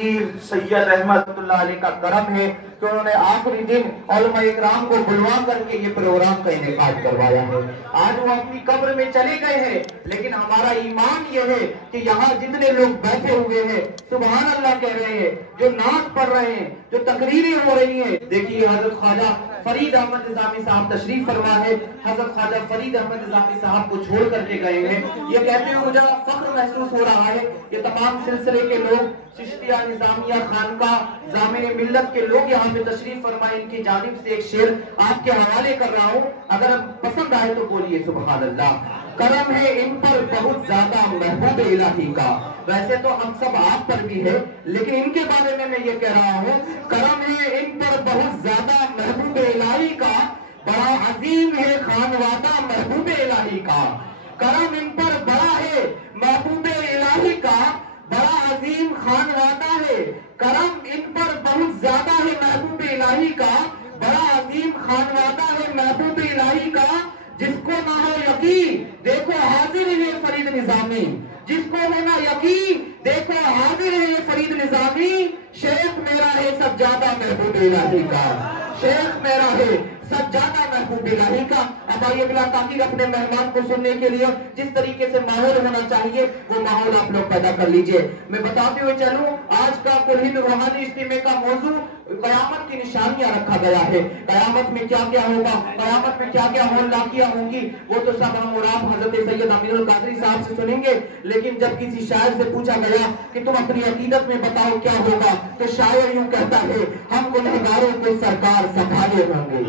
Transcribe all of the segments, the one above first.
سید احمد اللہ علیہ کا کرم ہے کہ انہوں نے آخری دن علماء اکرام کو بلوا کر کے یہ پروگرام کا انعقاد کروایا ہے۔ آج وہ اپنی قبر میں چلے گئے ہیں، لیکن ہمارا ایمان یہ ہے کہ یہاں جتنے لوگ بیٹھے ہوئے ہیں سبحان اللہ کہہ رہے ہیں، جو نعت پڑھ رہے ہیں، جو تقریریں ہو رہی ہیں۔ دیکھیے حضرت خواجہ فرید احمد نظامی صاحب تشریف فرما ہے، حضرت خواجہ فرید احمد نظامی صاحب کو چھوڑ کر کے گئے ہیں۔ یہ کہتے ہوئے مجھے فخر محسوس ہو رہا ہے، یہ تمام سلسلے کے لوگ، چشتیہ، نظامیہ، خانقاہ، ضامن ملت کے لوگ یہاں پہ تشریف فرمائے، ان کی جانب سے ایک شعر آپ کے حوالے کر رہا ہوں، اگر پسند آئے تو بولیے سبحان اللہ۔ کرم ہے ان پر بہت زیادہ محبوب الہی کا، ویسے تو ہم سب آپ پر بھی ہے، لیکن ان کے بارے میں یہ کہہ رہا ہوں، کرم ہے ان پر بہت زیادہ محبوب الہی کا، بڑا عظیم ہے خانوادہ محبوب الہی کا۔ کرم ان پر بڑا ہے محبوب الہی کا، بڑا عظیم خانوادہ ہے۔ کرم ان پر بہت زیادہ ہے محبوب الہی کا، بڑا عظیم خانوادہ ہے محبوب الہی کا۔ جس کو نہ ہو یقین دیکھو حاضر ہے فرید نظامی، جس کو ہونا یقین دیکھو حاضر ہے فرید نظامی۔ شیخ میرا ہے سجادہ محبوب الہی کا، شیخ میرا ہے سجادہ محبوب الہی کا۔ اب آئیے بلا تاکید اپنے مہمان کو سننے کے لیے جس طریقے سے ماحول ہونا چاہیے وہ ماحول آپ لوگ پیدا کر لیجئے۔ میں بتاتے ہوئے چلوں، آج کا کل ہند روحانی اجتماع کا موضوع قیامت کی نشانیاں رکھا گیا ہے۔ قیامت میں کیا کیا ہوگا، قیامت میں کیا کیا ہولناکیاں ہوں گی، وہ تو سب ہم اور آپ حضرت سید امین القادری صاحب سے سنیں گے۔ لیکن جب کسی شاعر سے پوچھا گیا کہ تم اپنی عقیدت میں بتاؤ کیا ہوگا، تو شاعر یوں کہتا ہے، ہم گنہگاروں کو سرکار سنبھالے ہوں گے۔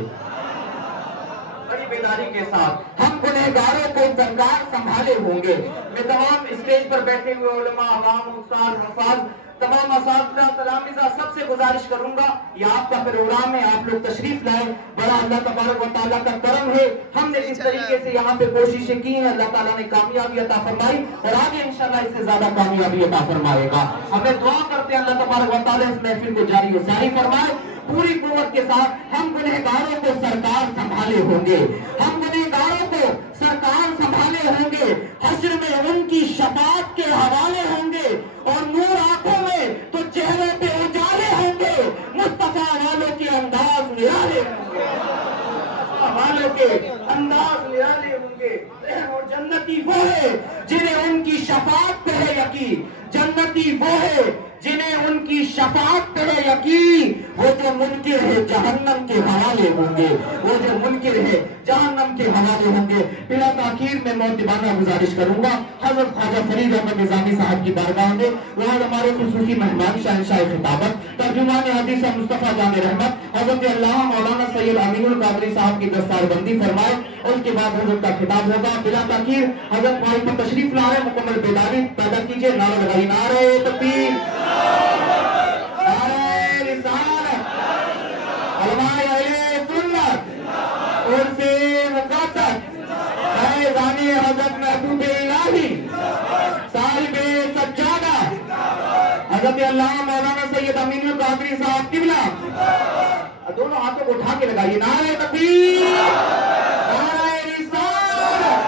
بڑی بیداری کے ساتھ ہم گنہگاروں کو سرکار سنبھالے ہوں گے۔ میں تمام اسٹیج پر بیٹھے ہوئے علماء، عوام، استاد، حفاظ، تمام اساتذہ، تلامذہ سب سے گزارش کروں گا، یہ آپ کا پروگرام ہے، آپ لوگ تشریف لائیں، بڑا اللہ تبارک و تعالیٰ کا کرم ہے۔ ہم نے جس طریقے سے یہاں پہ کوششیں کی ہیں، اللہ تعالیٰ نے کامیابی عطا فرمائی اور آگے انشاءاللہ اس سے زیادہ کامیابی عطا فرمائے گا۔ ہمیں دعا کرتے ہیں اللہ تبارک و تعالیٰ اس محفل کو جاری و ساری فرمائے پوری قوت کے ساتھ۔ ہم گنہگاروں کو سرکار سنبھالے ہوں گے، ہم گنہگاروں کو سرکار سنبھالے ہوں گے، حشر میں ان کی شفاعت کے حوالے ہوں گے، اور نور آنکھوں میں تو چہروں پہ اجالے ہوں گے، مصطفیٰ والوں کے انداز نرالے ہوں گے، والوں کے انداز نرالے ہوں گے۔ اور جنتی وہ ہے جنہیں ان کی شفاعت پہ ہے یقین، جنتی وہ ہے جنہیں ان کی شفاعت پہ ہے یقین، وہ جو منکر ہے جہنم کے حوالے ہوں گے، وہ جو منکر ہے جہنم کے حوالے ہوں گے۔ بلا تاخیر میں مؤدبانہ گزارش کروں گا حضرت خواجہ فرید احمد نظامی صاحب کی بارگاہ میں، وہاں ہمارے خصوصی مہمان شہنشاہ خطابت ترجمان حدیث مصطفیٰ جان رحمت حضرت علامہ مولانا سید امین القادری صاحب کی دستار بندی فرمائے، اور اس کے بعد حضرت کا خطاب ہوگا۔ بلا تاخیر حضرت بھائی پر تشریف لا رہے، مکمل بیداری پیدا کیجیے، نعرہ لگائی، نعرہ تکبیر، نعرہ رسالت، علماء اہل سنت، عرف مقدس، فیضان حضرت محبوب الہی، صاحب سجادہ حضرت علامہ مولانا سید امین القادری صاحب قبلہ، دونوں ہاتھوں کو اٹھا کے لگائیے، نعرہ تکبیر، نعرہ رسالت،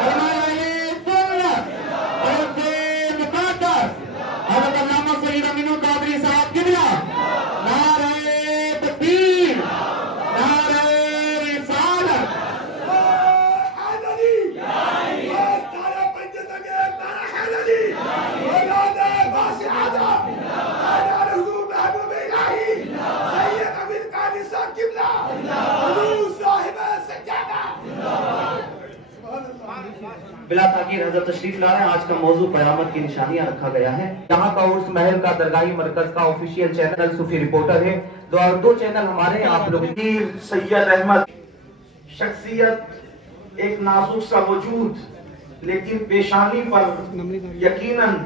علماء اہل سنت، عرف مقدس حضرت علامہ سید امین القادری صاحب قبلہ، نعرہ تکبیر، نعرہ رسالت۔ بلا تاخیر حضرت تشریف لا رہے ہیں۔ آج کا موضوع قیامت کی نشانیاں رکھا گیا ہے۔ یہاں کا عرس محل کا درگاہی مرکز کا آفیشیل چینل صوفی رپورٹر ہے، دو چینل ہمارے ہیں، آپ لوگ۔ سید احمد شخصیت، ایک نازک سا وجود، لیکن پیشانی پر یقیناً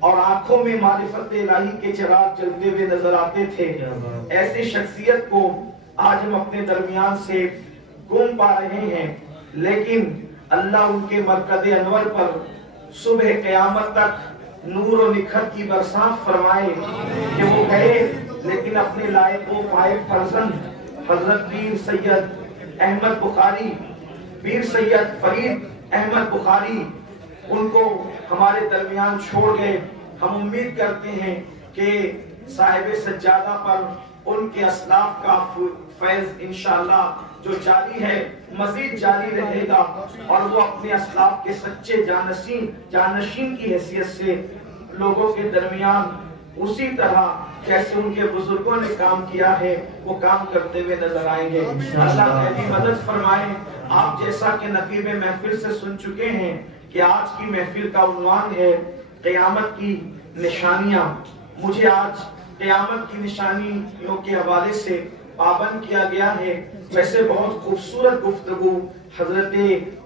اور آنکھوں میں معرفت الہی کے چراغ جلتے ہوئے نظر آتے تھے۔ ایسی شخصیت کو آج ہم اپنے درمیان سے گم پا رہے ہیں، لیکن اللہ ان کے مرکز انور پر صبح قیامت تک نور و نکھر کی برسات فرمائے کہ وہ گئے لیکن اپنے لائق و فائق فرزند حضرت پیر سید احمد بخاری، پیر سید فرید احمد بخاری ان کو ہمارے درمیان چھوڑ گئے۔ ہم امید کرتے ہیں کہ صاحب سجادہ پر ان کے اسلاف کا فیض انشاءاللہ جو جاری ہے مزید جاری رہے گا، اور وہ اپنے اسلاف کے سچے جانشین کی حیثیت سے لوگوں کے درمیان اسی طرح جیسے ان کے بزرگوں نے کام کیا ہے وہ کام کرتے ہوئے نظر آئیں گے۔ اللہ میری مدد فرمائے۔ آپ جیسا کہ نقیب محفل سے سن چکے ہیں کہ آج کی محفل کا عنوان ہے قیامت کی نشانیاں۔ مجھے آج قیامت کی نشانیوں کے حوالے سے پابند کیا گیا ہے۔ ویسے بہت خوبصورت گفتگو حضرت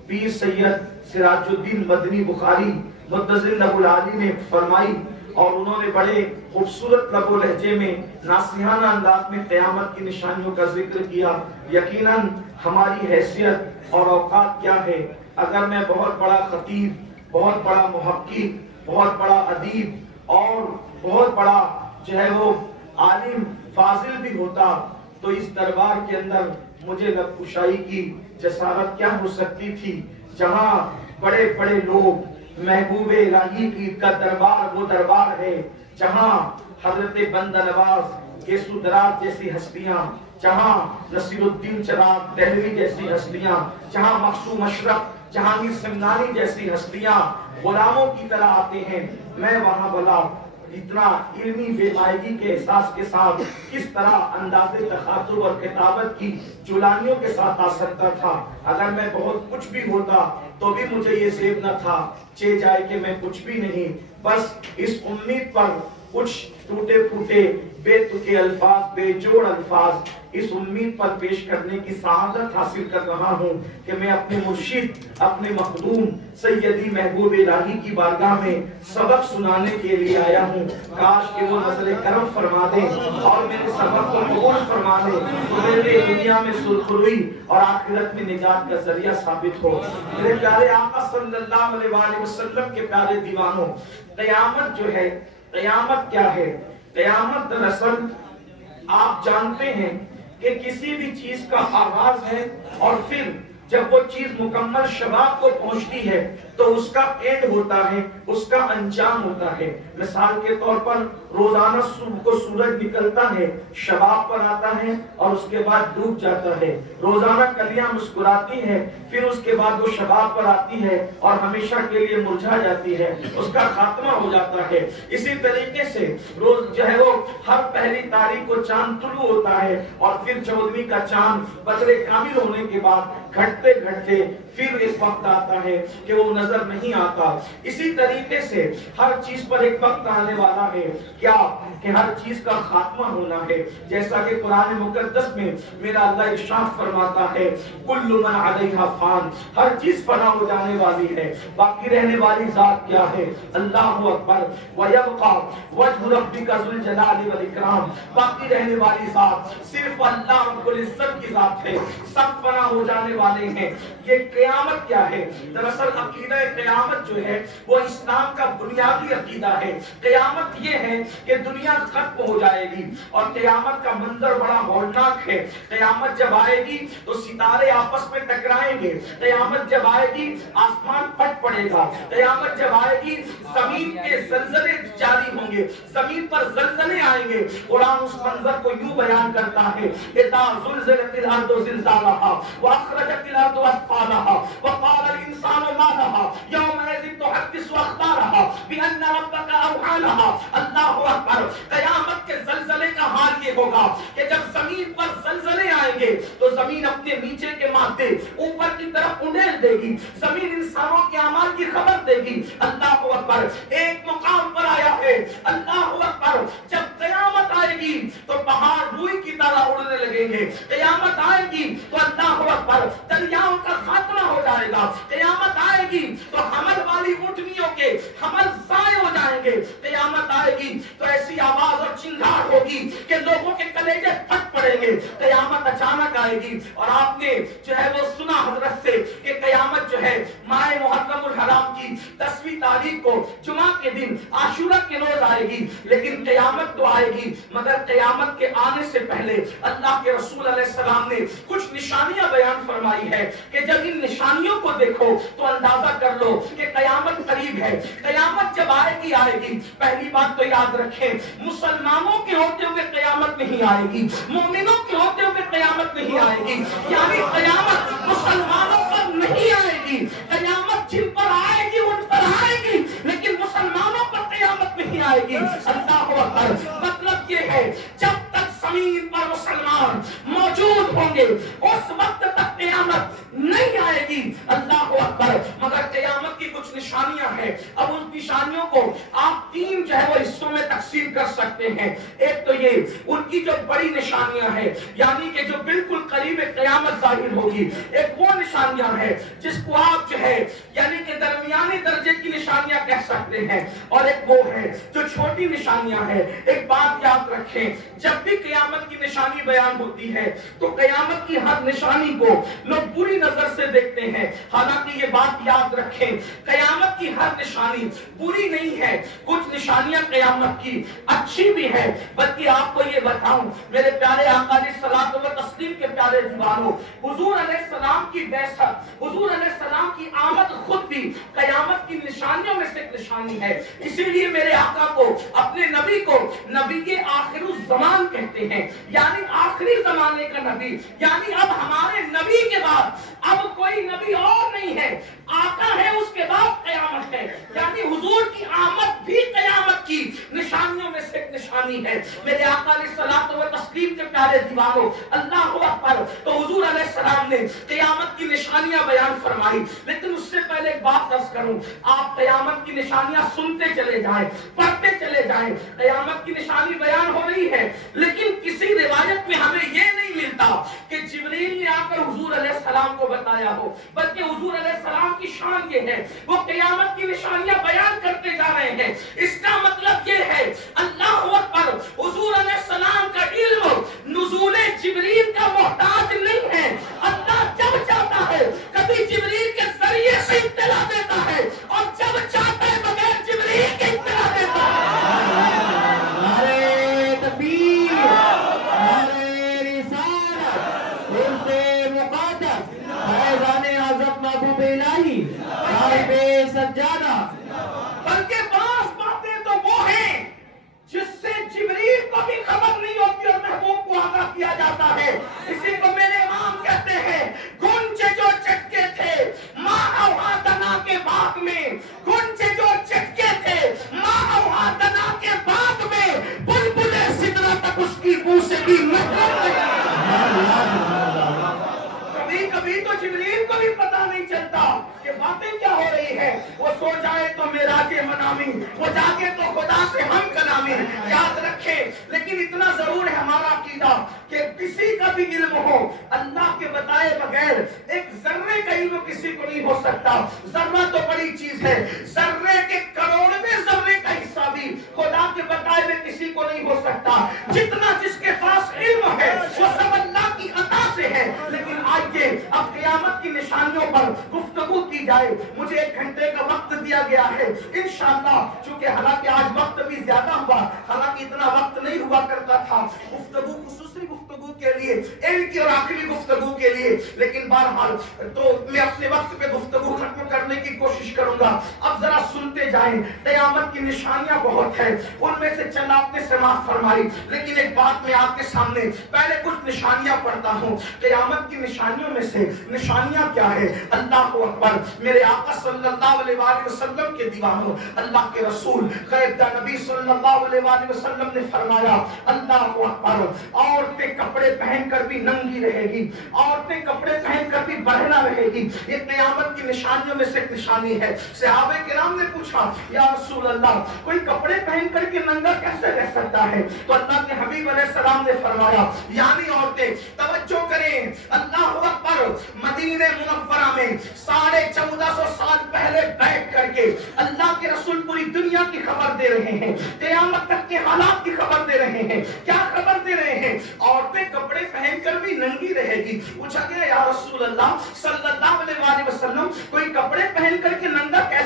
پیر سید سراج الدین مدنی بخاری مدظر لب العالی نے فرمائی، اور انہوں نے بڑے خوبصورت لب و لہجے میں ناصحانہ انداز میں قیامت کی نشانیوں کا ذکر کیا۔ یقیناً ہماری حیثیت اور اوقات کیا ہے؟ اگر میں بہت بڑا خطیب، بہت بڑا محقق، بہت بڑا ادیب اور بہت بڑا جو ہے وہ عالم فاضل بھی ہوتا تو اس دربار کے اندر مجھے لب کشائی کی جسارت کیا ہو سکتی تھی؟ جہاں بڑے بڑے لوگ، محبوب الہی کی کا دربار وہ دربار ہے جہاں حضرت بندہ نواز یسوع دراز جیسی ہستیاں، جہاں نصیر الدین چراغ دہلوی جیسی ہستیاں، جہاں مقصوم اشرف جہانگیر سمنانی جیسی ہستیاں غلاموں کی طرح آتے ہیں، میں وہاں بلا اتنا علمی بے مائگی کے احساس کے ساتھ کس طرح انداز تخاطب اور خطابت کی جولانیوں کے ساتھ آ سکتا تھا؟ اگر میں بہت کچھ بھی ہوتا تو بھی مجھے یہ زیب نہ تھا چے جائے کہ میں کچھ بھی نہیں، بس اس امید پر کچھ ٹوٹے پھوٹے بے تکے الفاظ، بے جوڑ الفاظ اس امید پر پیش کرنے کی سعادت حاصل کر رہا ہوں کہ میں اپنے مرشد، اپنے مخدوم سیدی محبوب الہی کی بارگاہ میں سبق سنانے کے لیے آیا ہوں۔ کاش کہ وہ نظر کرم فرما دے اور میرے سبق کو قبول فرما دے تو میرے دنیا میں سرخروئی اور آخرت میں نجات کا ذریعہ ثابت ہو۔ میرے پیارے آقا صلی اللہ علیہ وآلہ وسلم کے پیارے دیوانوں، قیامت جو ہے، قیامت کیا ہے؟ قیامت دراصل آپ جانتے ہیں کہ کسی بھی چیز کا آغاز ہے اور پھر جب وہ چیز مکمل شباب کو پہنچتی ہے تو اس کا اینڈ ہوتا ہے، اس کا انجام ہوتا ہے۔ مثال کے طور پر روزانہ صبح کو سورج نکلتا ہے، شباب پر آتا ہے اور اس کے بعد ڈوب جاتا ہے۔ روزانہ کلیاں مسکراتی ہیں، پھر اس کے بعد وہ شباب پر آتی ہے اور ہمیشہ کے لیے مرجھا جاتی ہے، اس کا خاتمہ ہو جاتا ہے۔ اسی طریقے سے روز جو ہے وہ ہر پہلی تاریخ کو چاند طلوع ہوتا ہے اور پھر 14ویں کا چاند بدر کامل ہونے کے بعد گھٹتے گھٹتے پھر اس وقت آتا ہے کہ وہ نظر نہیں آتا۔ اسی طریقے سے ہر چیز پر ایک وقت آنے والا ہے، کیا کہ ہر چیز کا خاتمہ ہونا ہے۔ جیسا کہ قرآن مقدس میں میرا اللہ ارشاد فرماتا ہے کل من علیہا فان، ہر چیز فنا ہو جانے والی ہے، باقی رہنے والی ذات کیا ہے؟ اللہ اکبر۔ وَيَبْقَى وَجْهُ رَبِّكَ ذُو الْجَلَالِ وَالْإِكْرَامِ، باقی رہنے والی ذات صرف اللہ رب العزت کی ذات ہے، سب فنا ہو جانے والے ہیں۔ یہ قیامت کیا ہے؟ دراصل عقیدہ قیامت جو ہے وہ اسلام کا بنیادی عقیدہ ہے۔ قیامت یہ ہے کہ دنیا ختم ہو جائے گی اور قیامت کا منظر بڑا ہولناک ہے۔ قیامت جب آئے گی تو ستارے آپس میں ٹکرائیں گے، قیامت جب آئے گی آسمان پھٹ پڑے گا، قیامت جب آئے گی زمین کے زلزلے جاری ہوں گے، زمین پر زلزلے آئیں گے۔ قرآن اس منظر کو یوں بیان کرتا ہے اذا زلزلت الارض زلزالها واخرجت الارض اثقالها وقال الانسان ما لها يومئذ تحدث اخبارها بان ربك اوحى لها۔ اللہ اکبر۔ قیامت کے زلزلے کا حال یہ ہوگا کہ جب زمین پر زلزلے آئیں گے تو زمین اپنے نیچے کے مادے اوپر کی طرف انڈیل دے گی، زمین انسانوں کے اعمال کی خبر دے گی۔ اللہ اکبر۔ ایک مقام پر آیا ہے اللہ اکبر، جب قیامت آئے گی تو پہاڑ روئی کی طرح اڑنے لگیں گے، قیامت آئے گی تو اللہ اکبر دریاؤں کا خاتمہ ہو جائے گا، قیامت آئے گی تو حمل والی اونٹنیوں کے حمل ضائع ہو جائیں گے، قیامت آئے گی تو ایسی آواز اور چنگھاڑ ہوگی کہ لوگوں کے کلیجے پھٹ پڑیں گے۔ قیامت اچانک آئے گی اور آپ نے جو ہے وہ سنا حضرت سے کہ قیامت جو ہے ماہ محرم حرام کی 10ویں تاریخ کو جمعہ کے دن عاشورہ کے روز آئے گی، لیکن قیامت تو آئے گی، مگر قیامت کے آنے سے پہلے اللہ کے رسول علیہ السلام نے کچھ نشانیاں بیان فرمائی ہے کہ جب ان نشانیوں کو دیکھو تو اندازہ کر لو کہ قیامت قریب ہے۔ قیامت جب آئے گی، پہلی بات تو یاد رکھیں، مسلمانوں کے ہوتے ہوئے قیامت نہیں آئے گی، مومنوں کے ہوتے ہوئے قیامت نہیں آئے گی، یعنی قیامت مسلمانوں پر نہیں آئے گی، قیامت جن پر آئے گی ان پر آئے گی، لیکن مسلمانوں پر قیامت نہیں آئے گی۔ اللہ اکبر، مطلب یہ ہے جب تک زمین پر مسلمان موجود ہوں گے اس وقت تک قیامت نہیں آئے گی۔ اللہ اکبر، مگر قیامت کی کچھ نشانیاں ہیں۔ اب ان نشانیوں کو آپ 3 جو ہے وہ حصوں میں تقسیم کر سکتے ہیں۔ ایک تو یہ ان کی جو بڑی نشانیاں ہیں، یعنی کہ جو بالکل قریب قیامت ظاہر ہوگی، ایک وہ نشانیاں ہیں جس کو آپ جو ہے یعنی کہ درمیانی درجے کی نشانیاں کہہ سکتے ہیں، اور ایک وہ ہے جو چھوٹی نشانیاں ہیں۔ ایک بات یاد رکھیں، جب بھی قیامت کی نشانی بیان ہوتی ہے تو قیامت کی ہر نشانی کو لوگ بری نظر سے دیکھتے ہیں، حالانکہ یہ بات یاد رکھیں قیامت کی ہر نشانی بری نہیں ہے، کچھ نشانیاں قیامت کی اچھی بھی ہے۔ بلکہ آپ کو یہ بتاؤں میرے پیارے آقا علیہ الصلوۃ والتسلیم کے پیارے دیوانوں، حضور علیہ السلام کی بعثت، حضور علیہ السلام کی آمد خود بھی قیامت کی نشانیوں میں سے ایک نشانی ہے۔ اسی لیے میرے آقا کو، اپنے نبی کو نبی کے آخر الزمان کہتے ہیں، یعنی آخری زمانے کا نبی، یعنی اب ہمارے نبی کے بعد اب کوئی نبی اور نہیں ہے، آقا ہے اس کے بعد قیامت ہے، یعنی حضور کی آمد بھی قیامت کی نشانیوں میں سے ایک نشانی ہے۔ میرے آقا علیہ الصلوۃ والتسلیم کے پیارے دیوانوں، اللہ اکبر، تو حضور علیہ السلام نے قیامت کی نشانیاں بیان فرمائی، لیکن اس سے پہلے ایک بات عرض کروں، آپ قیامت کی نشانیاں سنتے چلے جائیں، پڑھتے چلے جائیں، قیامت کی نشانی بیان ہو رہی ہے، لیکن کسی روایت میں ہمیں یہ نہیں ملتا کہ جبریل نے آ کر حضور علیہ السلام کو بتایا ہو، بلکہ حضور علیہ السلام کی شان یہ ہے وہ قیامت کی نشانیاں بیان کرتے جا رہے ہیں۔ اس کا مطلب یہ ہے اللہ اکبر، حضور علیہ السلام کا علم نزول جبریل کا محتاج نہیں ہے، اللہ جب چاہتا ہے کبھی جبریل کے ذریعے سے اطلاع دیتا ہے، اور جب چاہتا ہے بغیر جبریل کے اطلاع دیتا ہے۔ بلکہ بعض باتیں تو وہ ہیں جس سے جبریل کو بھی خبر نہیں ہوتی اور محبوب کو آگاہ کیا جاتا ہے۔ اسی کو میرے امام کہتے ہیں، گنچے جو چٹکے تھے ماں اوہادنا کے باغ میں، گنچے جو چٹکے تھے ماں اوہادنا کے باغ میں، بلبل سدرہ تک اس کی بو سے بھی کبھی کبھی تو جبریل کو بھی پتا نہیں چلتا کہ باتیں کیا ہو رہی ہے، وہ سو جائے تو معراج منامی، وہ جاگے تو خدا سے ہم کلامی۔ یاد رکھیں، لیکن اتنا ضرور ہے ہمارا عقیدہ کہ کسی کا بھی علم ہو اللہ کے بتائے بغیر ایک ذرے کا علم کسی کو نہیں ہو سکتا۔ ذرہ تو بڑی چیز ہے، ذرے کے کروڑویں ذرے کا حصہ بھی خدا کے بتائے ہوئے کسی کو نہیں ہو سکتا۔ جتنا جس کے پاس علم ہے وہ سب اللہ کی عطا سے ہے۔ لیکن آئیے اب قیامت کی نشانیوں پر گفتگو کی جائے۔ مجھے 1 گھنٹے کا وقت دیا گیا ہے انشاءاللہ، چونکہ حالانکہ آج وقت بھی زیادہ ہوا، حالانکہ اتنا وقت نہیں ہوا کرتا تھا گفتگو، خصوصی گفتگو کے لیے، ان کی اور آخری گفتگو کے لیے، لیکن بہرحال تو میں اپنے وقت پہ گفتگو ختم کرنے کی کوشش کروں گا۔ اب ذرا سنتے جائیں، قیامت کی نشانیاں بہت ہیں، ان میں سے چند آپ نے سماعت فرمائی، لیکن ایک بات میں آپ کے سامنے پہلے کچھ نشانیاں پڑھتا ہوں۔ قیامت کی نشانیوں میں سے نشانیاں کیا ہے؟ اللہ اکبر، میرے آقا صلی اللہ علیہ وآلہ وسلم کے دیوانوں، اللہ کے رسول غیب دا نبی صلی اللہ علیہ وآلہ وسلم نے فرمایا، اللہ اکبر، عورتیں کپڑے پہن کر بھی ننگی رہے گی، عورتیں کپڑے پہن کر بھی بڑھنا رہے گی، یہ قیامت کی نشانیوں میں سے ایک نشانی ہے۔ صحابہ کرام نے پوچھا، یا رسول اللہ، کوئی کپڑے پہن کر کے ننگا کیسے رہ سکتا ہے؟ تو اللہ کے حبیب علیہ السلام نے فرمایا، یعنی عورتیں توجہ کریں، اللہ اکبر، مدینہ منورہ میں 1450 سال پہلے بیٹھ کر کے اللہ کے رسول پوری دنیا کی خبر دے رہے ہیں، قیامت تک کے حالات کی خبر دے رہے ہیں۔ کیا خبر دے رہے ہیں؟ عورتیں کپڑے پہن کر بھی ننگی رہے گی۔ پوچھا گیا، یا رسول اللہ صلی اللہ علیہ وسلم، کوئی کپڑے پہن کر کے ننگا کیسے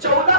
14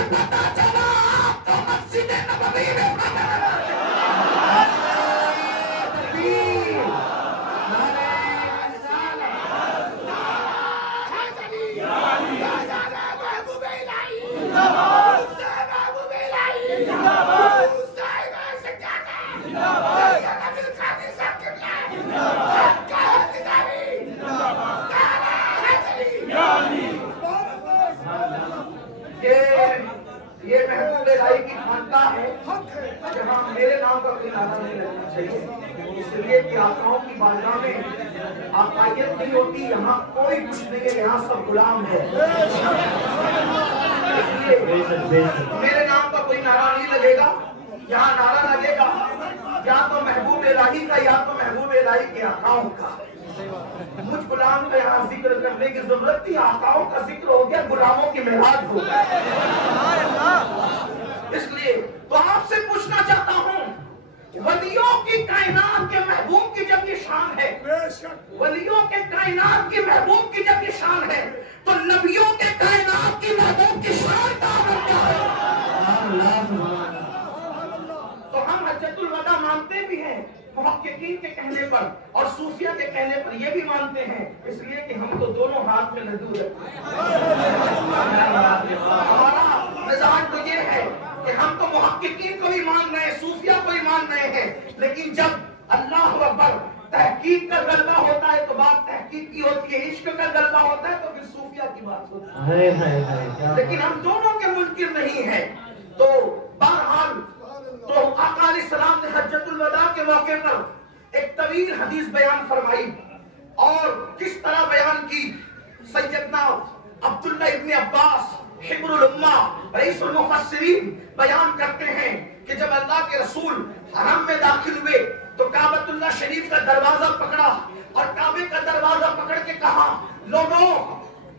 اگر پتا چلا آپ تو مسجد نبوی میں یہ محبوب الہی کی خانقاہ ہے جہاں میرے نام کا کوئی نعرہ نہیں لگنا چاہیے، اس لیے کہ آقاؤں کی بارگاہ میں آقائیت نہیں ہوتی، یہاں کوئی کچھ نہیں ہے، یہاں سب غلام ہے۔ اس لیے میرے نام کا کوئی نعرہ نہیں لگے گا، یہاں نعرہ لگے گا یا تو محبوب الہی کا یا تو محبوب الہی کے آقاؤں کا۔ مجھ غلام کا یہاں ذکر کرنے کی ضرورت تھی، آقاؤں کا ذکر ہو گیا، غلاموں کی معراج ہو گئی۔ اس لیے تو آپ سے پوچھنا چاہتا ہوں، ولیوں کی کائنات کے محبوب کی جب یہ شان ہے، ولیوں کے کائنات کے محبوب کی جب یہ شان ہے، تو نبیوں کے کائنات کی محبوب کی شان کیا ہے؟ تو ہم حجۃ الوداع مانتے بھی ہیں محققین کے کہنے پر اور صوفیہ کے کہنے پر یہ بھی مانتے ہیں، اس لیے کہ ہم تو دونوں ہاتھ میں لڈو رکھتے ہیں۔ ہمارا مزاج تو یہ ہے کہ ہم تو محققین کو بھی مان رہے ہیں، صوفیہ کو بھی مان رہے ہیں، لیکن جب اللہ اکبر تحقیق کا غلبہ ہوتا ہے تو بات تحقیق کی ہوتی ہے، عشق کا غلبہ ہوتا ہے تو پھر صوفیہ کی بات ہوتی ہے، لیکن ہم دونوں کے منکر نہیں ہیں۔ تو بہرحال تو آقا علیہ السلام نے حجۃ الوداع کے موقع پر ایک طویل حدیث بیان فرمائی، اور کس طرح بیان کی؟ سیدنا عبداللہ ابن عباس حبر الامہ رئیس المفسرین بیان کرتے ہیں کہ جب اللہ کے رسول حرم میں داخل ہوئے تو کعبۃ اللہ شریف کا دروازہ پکڑا اور کعبے کا دروازہ پکڑ کے کہا، لوگوں،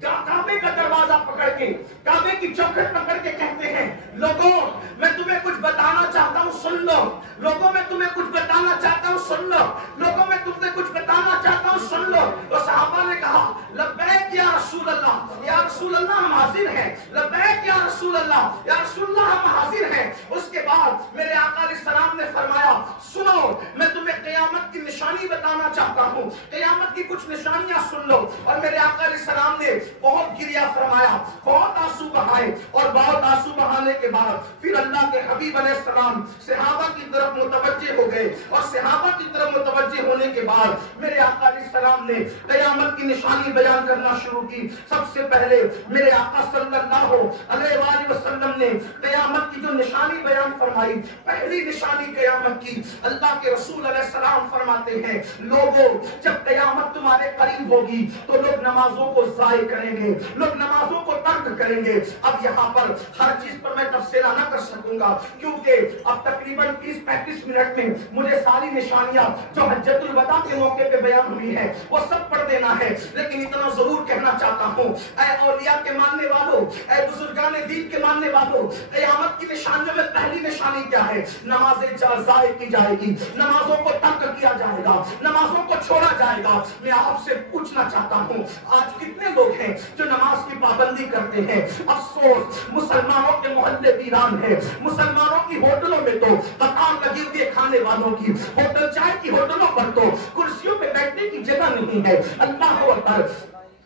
کعبے کا دروازہ پکڑ کے، کعبے کی چوکھٹ پکڑ کے کہتے ہیں، لوگوں میں تمہیں کچھ بتانا چاہتا ہوں، سن لو، لوگوں میں تمہیں کچھ بتانا چاہتا ہوں، سن لو، لوگوں میں تم سے کچھ بتانا چاہتا ہوں، سن لو۔ تو صحابہ نے کہا، لبیک یا رسول اللہ، یا رسول اللہ ہم حاضر ہیں، لبیک یا رسول اللہ، یا رسول اللہ ہم حاضر ہیں۔ اس کے بعد میرے آقا علیہ السلام نے فرمایا، سنو میں تمہیں قیامت کی نشانی بتانا چاہتا ہوں، قیامت کی کچھ نشانیاں سن لو۔ اور میرے آقا علیہ السلام نے بہت گریا فرمایا، بہت آنسو بہائے، اور بہت آنسو بہانے کے بعد پھر اللہ کے حبیب علیہ السلام صحابہ کی طرف متوجہ ہو گئے، اور صحابہ کی طرف متوجہ ہونے کے بعد میرے آقا علیہ السلام نے قیامت کی نشانی بیان کرنا شروع کی۔ سب سے پہلے میرے آقا صلی اللہ علیہ وآلہ وسلم نے قیامت کی جو نشانی بیان فرمائی، پہلی نشانی قیامت کی، اللہ کے رسول علیہ السلام فرماتے ہیں، لوگوں جب قیامت تمہارے قریب ہوگی تو لوگ نمازوں کو ضائع کریں گے، لوگ نمازوں کو ترک کریں گے۔ اب یہاں پر ہر چیز پر میں تفصیل نہ کر سکوں گا کیونکہ اب تقریباً 30-35 منٹ میں مجھے ساری نشانیاں جو حجۃ الوداع کے موقع پہ بیان ہوئی ہیں وہ سب پڑھ دینا ہے، لیکن اتنا ضرور کہنا چاہتا ہوں، اے اولیاء کے ماننے والوں، اے بزرگان دین کے ماننے والوں، قیامت کی نشانیوں میں پہلی نشانی کیا ہے؟ نمازیں ضائع کی جائے گی، نمازوں کو ترک کیا جائے گا، نمازوں کو چھوڑا جائے گا۔ میں آپ سے پوچھنا چاہتا ہوں، آج کتنے لوگ ہیں جو نماز کی پابندی کرتے ہیں؟ افسوس، مسلمانوں کے محلے ویران ہے، مسلمانوں کی ہوٹلوں میں تو قطار لگی ہوئی ہے، کھانے والوں کی ہوٹل، چائے کی ہوٹلوں پر تو کرسیوں پہ بیٹھنے کی جگہ نہیں ہے۔ اللہ اکبر،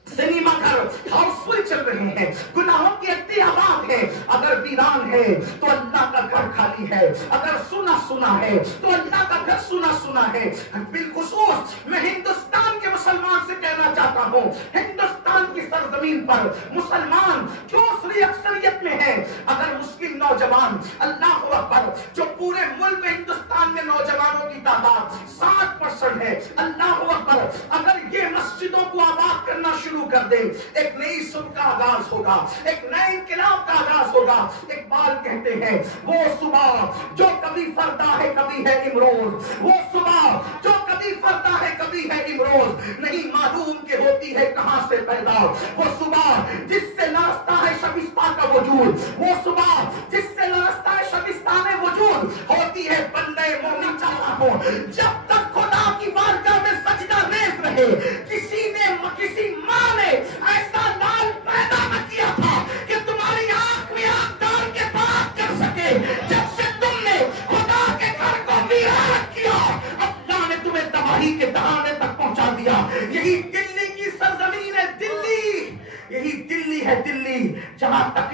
سنیما گھر ہاؤس فل چل رہے ہیں، گناہوں کی اتنی آباد ہے۔ اگر ویران ہے تو اللہ کا گھر خالی ہے، اگر سنا سنا ہے تو اللہ کا گھر سنا سنا ہے۔ بالخصوص میں ہندوستان کے مسلمان سے کہنا چاہتا ہوں، ہندوستان کی سرزمین پر مسلمان جو اکثریت میں ہے، اگر مسلم نوجوان، اللہ اکبر، جو پورے ملک ہندوستان میں نوجوانوں کی تعداد 60% ہے، اللہ اکبر، اگر یہ مسجدوں کو آباد کرنا شروع کر دے، ایک نئی صبح کا آغاز ہوگا، ایک نئے انقلاب کا آغاز ہوگا۔ اقبال کہتے ہیں، وہ صبح جو کبھی فردا ہے کبھی ہے امروز، وہ صبح جو کبھی فردا ہے کبھی ہے امروز، نہیں معلوم کہ ہوتی ہے کہاں سے پیدا، وہ صبح جس سے لرزتا ہے شبستہ کا وجود، وہ صبح جس سے لرزتا ہے شبستان وجود، ہوتی ہے بندے مومن چاہا ہو، جب تک خدا کی بارگاہ میں سجدہ ریز رہے۔ کسی ماں نے ایسا لال پیدا نہ کیا تھا کہ تمہاری آنکھ میں آنکھ ڈال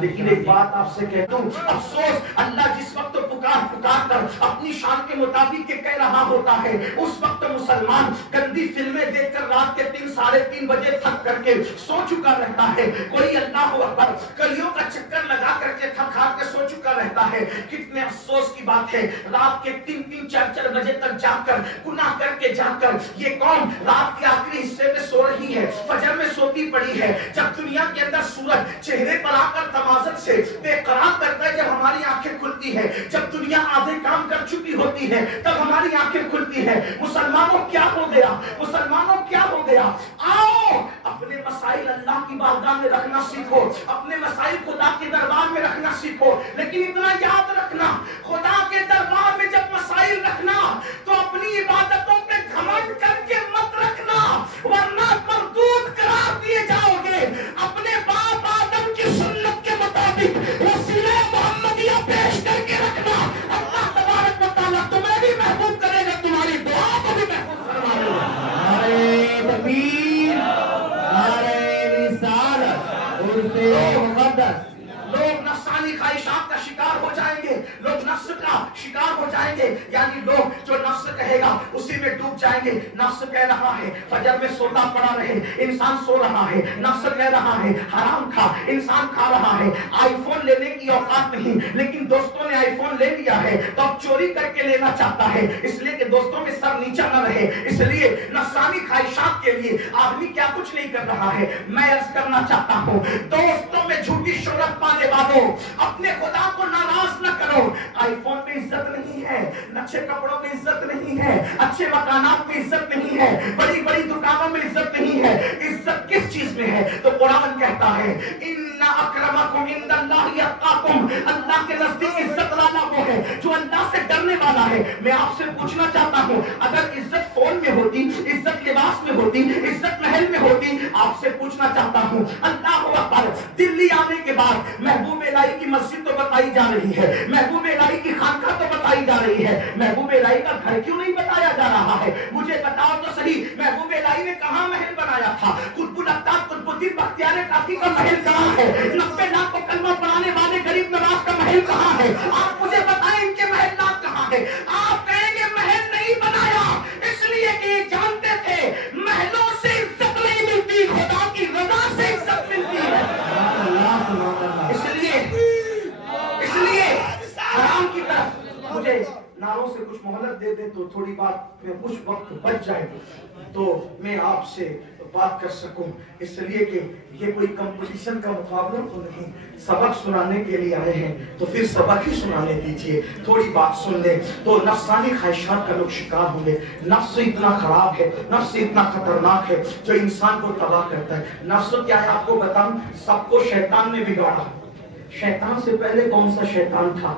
لیکن ایک بات آپ سے کہتا ہوں، افسوس اللہ جس وقت پکار کر اپنی شان کے مطابق کے کہہ رہا ہوتا ہے، اس وقت مسلمان گندی فلمیں دیکھ کر رات کے 3 ساڑھے 3 بجے تھک کر کے سو چکا رہتا ہے، کوئی اللہ اکبر کلیوں کا چکر لگا کر کے تھک ہار کے سو چکا رہتا ہے۔ کتنے افسوس کی بات ہے، رات کے 3 4 بجے تک جا کر گناہ کر کے جا کر یہ قوم رات کے آخری حصے میں سو رہی ہے، فجر میں سوتی پڑی ہے۔ جب دنیا کے اندر سورج چہرے پر آ کر تمازت سے بے قرار کرتا ہے، جب ہماری آنکھیں کھلتی ہے، جب دنیا آدھے کام کر چکی ہوتی ہے، تب ہماری آنکھیں کھلتی ہے۔ مسلمانوں کیا ہو گیا، مسلمانوں کیا ہو گیا؟ آؤ اپنے مسائل اللہ کی بارگاہ میں رکھنا سیکھو، اپنے مسائل خدا کے دربار میں رکھنا سیکھو، لیکن اتنا یاد رکھنا، خدا کے دربار میں جب مسائل رکھنا تو اپنی عبادتوں پہ گھمنڈ کر کے مت رکھنا، ورنہ مردود قرار دیے جاؤ گے۔ اپنے باپ آدم کی سنت کے مطابق وسیلہ محمدیہ پیش کر کے رکھنا، اللہ تبارک و تعالیٰ تمہیں بھی محبوب کرے گا، تمہاری دعا کو بھی محفوظ فرما لے گا۔ نعرہ تکبیر، نعرہ رسالت، عرص مقدس۔ لوگ نفسانی خواہشات کا شکار ہو جائیں گے، لوگ نفس کا شکار ہو جائیں گے، یعنی لوگ جو نفس کہے گا اسی میں ڈوب جائیں گے۔ نفس کہہ رہا ہے فجر میں سوتا پڑا رہے، انسان سو رہا ہے۔ نفس کہہ رہا ہے حرام کھا، انسان کھا رہا ہے۔ آئی فون لینے کی اوقات نہیں، لیکن دوستوں نے آئی فون لے لیا ہے تو اب چوری کر کے لینا چاہتا ہے، اس لیے کہ دوستوں میں سر نیچا نہ رہے۔ اس لیے نفسانی خواہشات کے لیے آدمی کیا کچھ نہیں کر رہا ہے۔ میں عرض کرنا چاہتا ہوں، دوستوں میں جھوٹی شہرت پانے والوں، اپنے خدا کو ناراض نہ کرو۔ آئی فون پہ عزت نہیں ہے، اچھے کپڑوں پہ عزت نہیں ہے، اچھے مکانات پہ عزت نہیں ہے، بڑی بڑی دکانوں میں عزت نہیں ہے۔ عزت کس چیز میں ہے؟ تو قرآن کہتا ہے ان اکرمکم عند اللہ اتقاکم، اللہ کے نزدیک عزت والا وہ ہے جو اللہ سے ڈرنے والا ہے۔ میں آپ سے پوچھنا چاہتا ہوں، اگر عزت فون میں ہوتی، عزت لباس میں ہوتی، عزت محل میں ہوتی، آپ سے پوچھنا چاہتا ہوں، اللہ اکبر، دلی آنے کے بعد محبوب الہی کی مسجد تو بتائی جا رہی ہے، محبوب الہی کی خانقاہ تو بتائی جا رہی ہے، محبوب الہی کا گھر کیوں نہیں بتایا جا رہا ہے؟ مجھے بتاؤ تو صحیح، محبوب الہی نے کہاں محل بنایا تھا؟ قطب الاقطاب قطب الدین بختیار کافی کا محل کہاں ہے؟ 90 لاکھ کو کلمہ پڑھانے والے غریب نواز کا محل کہاں ہے؟ آپ مجھے بتائیں ان کے محلات کہاں ہے؟ آپ کہیں گے محل نہیں بنایا، اس لیے کہ یہ جانتے تھے محلوں سے عزت نہیں ملتی، خدا کی رضا سے عزت ملتی ہے۔ اس لیے حرام کی طرف مجھے ناروں سے کچھ مہلت دے دیں تو تھوڑی بات میں کچھ وقت بچ جائے تو میں آپ سے بات کر سکوں، اس لیے کہ یہ کوئی کمپٹیشن کا مقابلہ تو نہیں، سبق سنانے کے لیے آئے ہیں تو پھر سبق ہی سنانے دیجئے، تھوڑی بات سن لیں۔ تو نفسانی خواہشات کا لوگ شکار ہوئے، نفس اتنا خراب ہے، نفس اتنا خطرناک ہے جو انسان کو تباہ کرتا ہے۔ نفس کیا ہے آپ کو بتاؤں، سب کو شیطان نے بگاڑا۔ شیطان سے پہلے کون سا شیطان تھا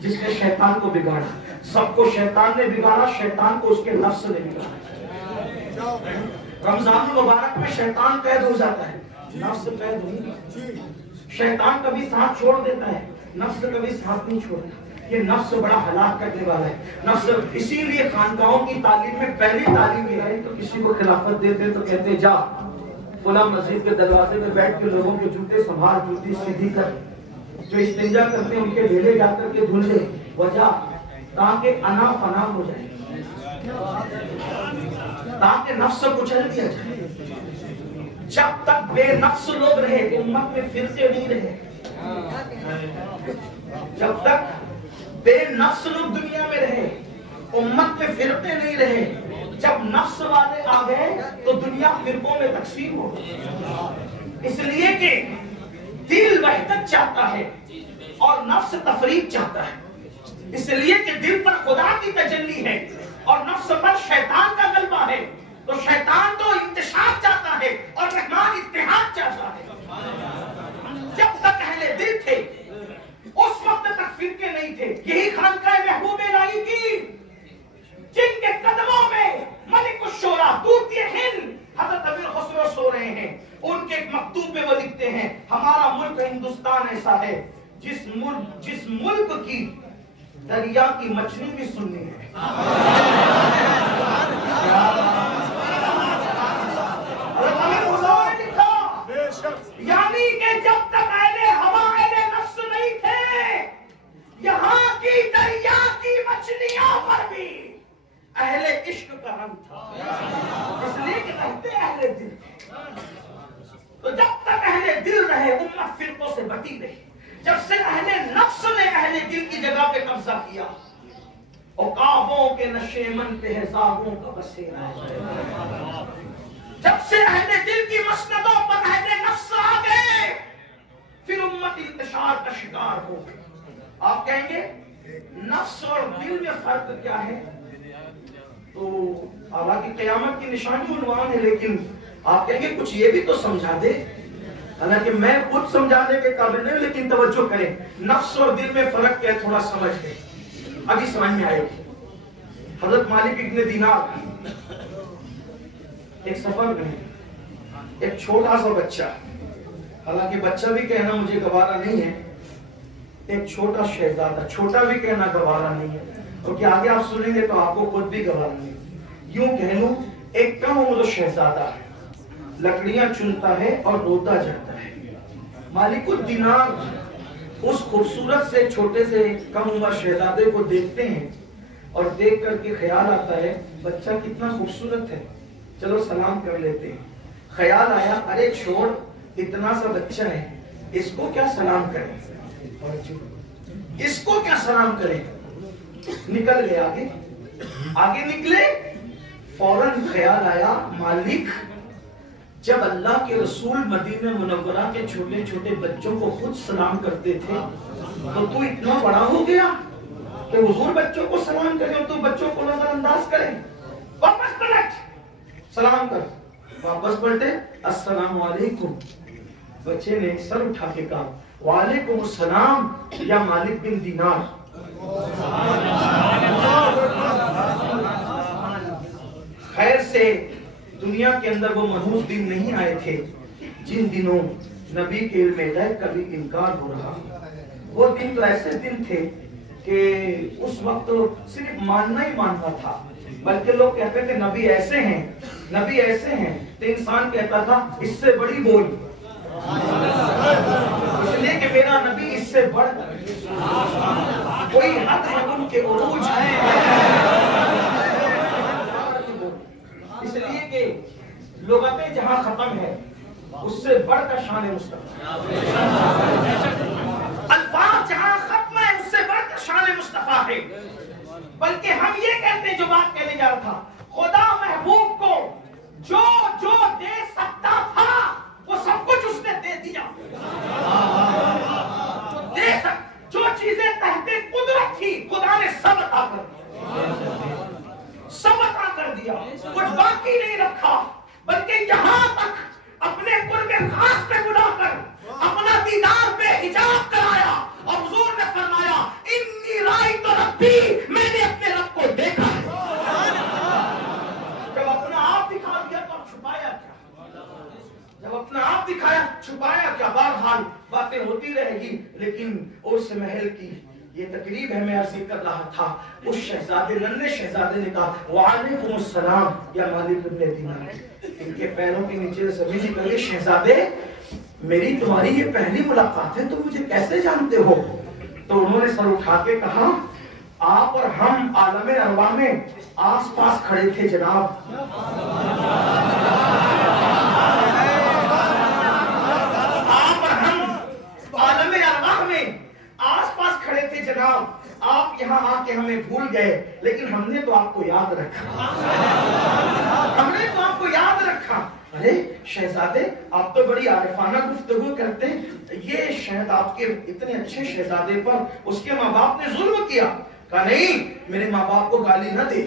جس نے شیطان کو بگاڑا؟ سب کو شیطان نے بگاڑا، شیطان کو اس کے نفس نے بگاڑا۔ رمضان المبارک میں شیطان قید ہو جاتا ہے، نفس قید نہیں۔ شیطان کبھی ساتھ چھوڑ دیتا ہے، نفس کبھی ساتھ نہیں چھوڑتا۔ یہ نفس بڑا ہلاک کرنے والا ہے نفس۔ اسی لیے خانقاہوں کی تعلیم میں پہلی تعلیم یہ ہے تو کسی کو خلافت دیتے تو کہتے جا فلاں مسجد کے دروازے میں بیٹھ کے لوگوں کے جوتے سنبھال، جوتی سیدھی کر، جو استنجا کرتے ہیں ان کے ڈھیلے جا کر کے دھل لے، وجہ تاکہ انا فنا ہو جائے، تاکہ نفس کو کچل دیا جائے۔ جب تک بے نفس لوگ رہے امت میں فرقے نہیں رہے، جب تک بے نفس لوگ دنیا میں رہے امت میں فرقے نہیں رہے۔ جب نفس والے آ گئے تو دنیا فرقوں میں تقسیم ہو گئی، اس لیے کہ دل وحدت چاہتا ہے اور نفس تفریق چاہتا ہے، اس لیے کہ دل پر خدا کی تجلی ہے اور نفس پر شیطان کا غلبہ ہے۔ تو شیطان تو انتشار چاہتا ہے اور رحمان اتحاد چاہتا ہے۔ جب تک اہل دل تھے اس وقت تک فرقے نہیں تھے۔ یہی خانقاہ محبوب الہی کی جن کے قدموں میں ملک الشورى طوطی ہند حضرت امیر خسرو سو رہے ہیں، ان کے ایک مکتوب میں وہ لکھتے ہیں ہمارا ملک ہندوستان ایسا ہے جس ملک کی دریا کی مچھلی بھی سننی ہے۔ یعنی کہ جب تک اہل ہوا جب سے اہل نفس نے اہل دل کی جگہ پہ قبضہ کیا، عقابوں کے نشیمن پہ ہزاروں کا بسیرا ہے، جب سے اہل دل کی مسندوں پر اہل نفس آ گئے، پھر امت انتشار کا شکار ہو گئی۔ آپ کہیں گے نفس اور دل میں فرق کیا ہے؟ تو حالانکہ قیامت کی نشانی عنوان ہے، لیکن آپ کہیں گے کچھ یہ بھی تو سمجھا دے۔ حالانکہ میں خود سمجھانے کے قابل نہیں، لیکن توجہ کریں، نفس اور دل میں فرق کیا ہے تھوڑا سمجھ لیں، ابھی سمجھ میں آئے گی۔ حضرت مالک ابن دینار ایک سفر میں، ایک چھوٹا سا بچہ، حالانکہ بچہ بھی کہنا مجھے گوارا نہیں ہے، ایک چھوٹا شہزادہ، چھوٹا بھی کہنا گوارا نہیں ہے، کیونکہ آگے آپ سنیں گے تو آپ کو خود بھی گوارا نہیں ہے، یوں کہہ لوں ایک کم عمر شہزادہ ہے، لکڑیاں چنتا ہے اور روتا جاتا ہے۔ مالک الدینار اس خوبصورت سے چھوٹے سے کم عمر شہزادے کو دیکھتے ہیں اور دیکھ کر کے خیال آتا ہے بچہ کتنا خوبصورت ہے، چلو سلام کر لیتے ہیں۔ خیال آیا ارے چھوڑ، اتنا سا بچہ ہے، اس کو کیا سلام کریں، اس کو کیا سلام کریں۔ نکل گئے آگے نکلے، فوراً خیال آیا مالک جب اللہ کے رسول مدینہ منورہ کے چھوٹے چھوٹے بچوں کو خود سلام کرتے تھے تو اتنا بڑا ہو گیا کہ حضور بچوں کو سلام کرے اور تو بچوں کو نظر انداز کرے۔ واپس پلٹ، سلام کر، واپس پلٹے، السلام علیکم۔ بچے نے سر اٹھا کے کہا وعلیکم السلام یا مالک بن دینار۔ خیر سے دنیا کے اندر وہ منحوس دن نہیں آئے تھے جن دنوں نبی کے علم غیب کا بھی انکار ہو رہا۔ وہ دن تو ایسے دن تھے کہ اس وقت صرف ماننا ہی ماننا تھا، بلکہ لوگ کہتے تھے نبی ایسے ہیں، نبی ایسے ہیں، تو انسان کہتا تھا اس سے بڑی بول، اس لیے کہ میرا نبی اس سے بڑھ کوئی حد ہے ان کے عروج ہیں، اس لیے کہ لغتیں جہاں ختم ہے اس سے بڑھ کر شان مصطفیٰ، الفاظ جہاں ختم ہے اس سے بڑھ کر شان مصطفیٰ ہے۔ بلکہ ہم یہ کہتے ہیں جو بات کہنے جا رہا تھا، خدا محبوب کو جو جو دے سکتا تھا وہ سب کچھ اس نے دے دیا، جو چیزیں تحت قدرت تھی خدا نے سب عطا کر دیا، سب عطا کر دیا، کچھ باقی نہیں رکھا، بلکہ یہاں تک اپنے قرب خاص پہ بلا کر اپنا دیدار بے حجاب کرایا اور حضور نے فرمایا انی رأیت ربی، میں نے اپنے رب کو دیکھا ہے۔ جب اپنا آپ دکھا دیا تو چھپایا کیا، جب اپنا آپ دکھایا چھپایا کیا۔ بہرحال باتیں ہوتی رہے گی، لیکن اس محل کی یہ تقریب ہے، میں عرض کر رہا تھا، اس شہزادے ننھے شہزادے نے کہا وعلیکم السلام یا مالک ابن دینار۔ ان کے پیروں کے نیچے زمین نکلی، شہزادے میری تمہاری یہ پہلی ملاقات ہے، تم مجھے کیسے جانتے ہو؟ تو انہوں نے سر اٹھا کے کہا آپ اور ہم عالم ارواح میں آس پاس کھڑے تھے جناب، آپ اور ہم عالم ارواح میں آس پاس کھڑے تھے جناب، آپ یہاں آ کے ہمیں بھول گئے، لیکن ہم نے تو آپ کو یاد رکھا، ہم نے تو آپ کو یاد رکھا۔ ارے شہزادے آپ تو بڑی عارفانہ گفتگو کرتے ہیں، یہ شاید آپ کے اتنے اچھے شہزادے پر اس کے ماں باپ نے ظلم کیا۔ کہا نہیں، میرے ماں باپ کو گالی نہ دے،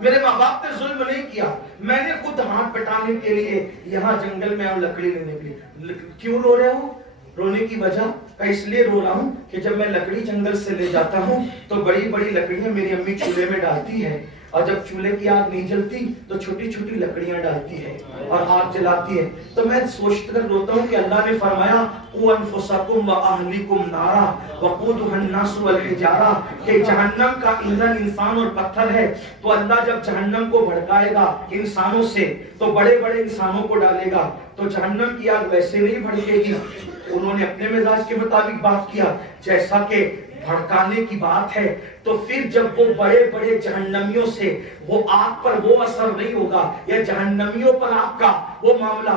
میرے ماں باپ نے ظلم نہیں کیا، میں نے خود ہاتھ پٹانے کے لیے یہاں جنگل میں لکڑی لینے کے لیے۔ کیوں رو رہے ہو؟ رونے کی وجہ کا اس لیے رو رہا ہوں کہ جب میں لکڑی جنگل سے لے جاتا ہوں تو بڑی بڑی لکڑیاں میری امی چولہے میں ڈالتی ہے، اور جب چولہے کی آگ نہیں جلتی تو چھوٹی چھوٹی لکڑیاں ڈالتی ہے اور آگ جلاتی ہے، تو میں سوچ کر روتا ہوں کہ اللہ نے فرمایا قوا انفسکم واہلیکم نارا وقودھا الناس والحجارہ، کہ جہنم کا ایندھن انسان اور پتھر ہے، تو اللہ جب جہنم کو بھڑکائے گا انسانوں سے تو بڑے بڑے انسانوں کو ڈالے گا، تو جہنم کی آگ ویسے نہیں بھڑکے گی۔ انہوں نے اپنے مزاج کے مطابق بات کیا، جیسا کہ بھڑکانے کی بات ہے تو پھر جب وہ بڑے بڑے جہنمیوں سے وہ آگ پر وہ اثر نہیں ہوگا، یا جہنمیوں پر آپ کا وہ معاملہ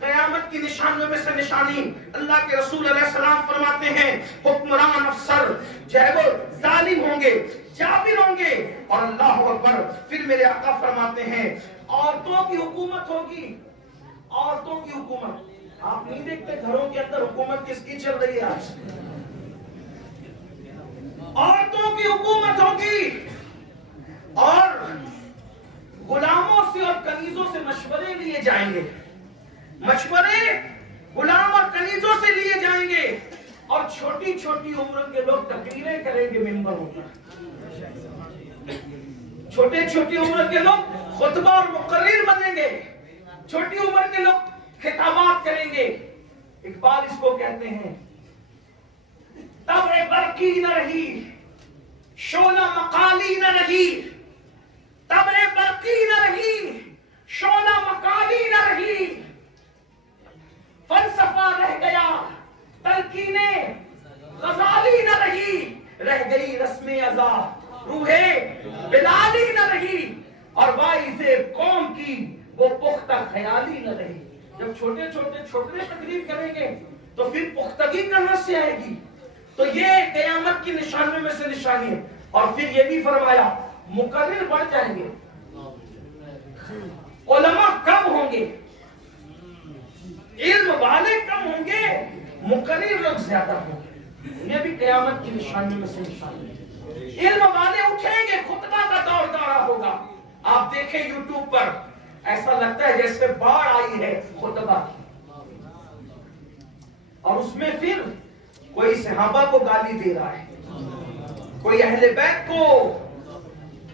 قیامت کی نشانیوں میں سے نشانی اللہ کے رسول علیہ السلام فرماتے ہیں حکمران افسر جو ہے وہ ظالم ہوں گے، جابر ہوں گے، اور اللہ اکبر پھر میرے آقا فرماتے ہیں عورتوں کی حکومت ہوگی، عورتوں کی حکومت۔ آپ نہیں دیکھتے گھروں کے اندر حکومت کس کی چل رہی ہے آج؟ عورتوں کی حکومت ہوگی، اور غلاموں سے اور کنیزوں سے مشورے لیے جائیں گے، مشورے غلام اور کنیزوں سے لیے جائیں گے، اور چھوٹی چھوٹی عمر کے لوگ تقریریں کریں گے ممبروں پر، چھوٹے چھوٹی عمر کے لوگ خطبہ اور مقرر بنیں گے، چھوٹی عمر کے لوگ خطابات کریں گے۔ اقبال اس کو کہتے ہیں طبع برقی نہ رہی، شعلہ مقالی نہ رہی، طبع برقی نہ رہی، شعلہ مقالی نہ رہی، فلسفہ رہ گیا، تلقین غزالی نہ رہی، رہ گئی رسم ازا، روح بلالی نہ رہی، اور واعظ قوم کی وہ پختہ خیالی نہ رہی۔ جب چھوٹے چھوٹے تقریر کریں گے تو پھر پختگی کہاں سے آئے گی؟ تو یہ قیامت کی نشانیوں میں سے نشانی ہے۔ اور پھر یہ بھی فرمایا مقرر بڑھ جائیں گے، علماء کم ہوں گے، علم والے کم ہوں گے، مقرر لوگ زیادہ ہوں گے۔ یہ بھی قیامت کی نشانیوں میں سے نشانی ہے۔ علم والے اٹھیں گے، خطبہ کا دور دورہ ہوگا۔ آپ دیکھیں یوٹیوب پر ایسا لگتا ہے جیسے باڑھ آئی ہے خطبہ کی، اور اس میں پھر کوئی صحابہ کو گالی دے رہا ہے، کوئی اہل بیت کو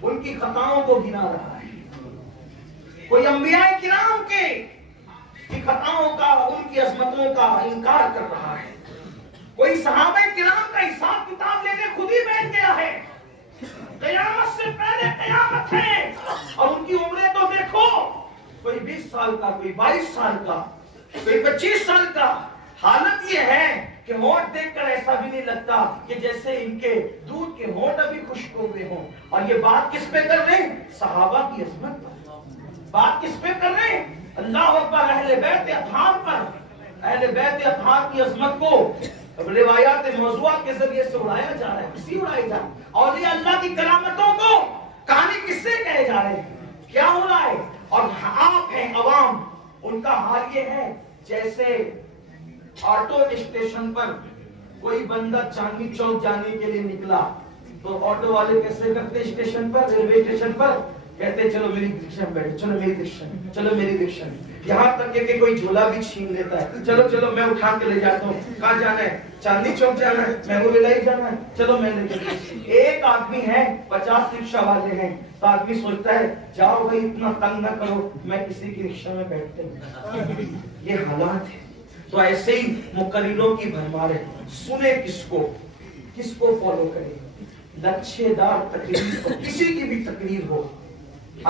ان کی خطاؤں کو گنا رہا ہے، کوئی انبیاء کرام کی خطاؤں کا، ان کی عظمتوں کا انکار کر رہا ہے، کوئی صحابہ کرام کا حساب کتاب لینے خود ہی بیٹھ گیا ہے۔ قیامت سے پہلے قیامت ہے، اور ان کی عمریں تو دیکھو، کوئی 20 سال کا، کوئی 22 سال کا، کوئی 25 سال کا۔ حالت یہ ہے کہ ہونٹ دیکھ کر ایسا بھی نہیں لگتا کہ جیسے ان کے دودھ کے ہونٹ ابھی خشک ہوئے ہوں۔ اور یہ بات کس پہ کر رہے ہیں؟ صحابہ کی عظمت پر۔ بات کس پہ کر رہے ہیں؟ اللہ اکبر، اہل بیت اطہار پر۔ اہل بیت اطہار کی عظمت کو روایات موضوعہ کے ذریعے سے اڑایا جا رہا ہے، کسی اڑائی جا رہا ہے۔ اولیاء اللہ کی کرامتوں کو کہانی کس سے کہے جا رہے ہیں؟ کیا ہو رہا ہے؟ اور آپ ہیں عوام، ان کا حال یہ ہے جیسے آٹو اسٹیشن پر کوئی بندہ چاندنی چوک جانے کے لیے نکلا تو آٹو والے کیسے کرتے؟ اسٹیشن پر، ریلوے اسٹیشن پر کہتے چلو میری رکشا میں بیٹھو، چلو میری رکشا میں، چلو میری رکشا میں، یہاں تک کہ کوئی جھولا بھی چھین لیتا ہے، چلو چلو میں اٹھا کے لے جاتا ہوں۔ کہاں جانا ہے؟ چاندنی چوک جانا ہے، محبوب اللہ جانا ہے، چلو میں لے کے۔ ایک آدمی ہے، 50 رکشا والے ہیں، تو آدمی سوچتا ہے جاؤ بھائی اتنا تنگ نہ کرو، میں کسی کی رکشا میں بیٹھتے ہوں۔ یہ حالات ہے۔ تو ایسے ہی مقرروں کی بھرمار ہے، سنے کس کو فالو کرے؟ لچھے دار تقریر ہو، کسی کی بھی تقریر ہو،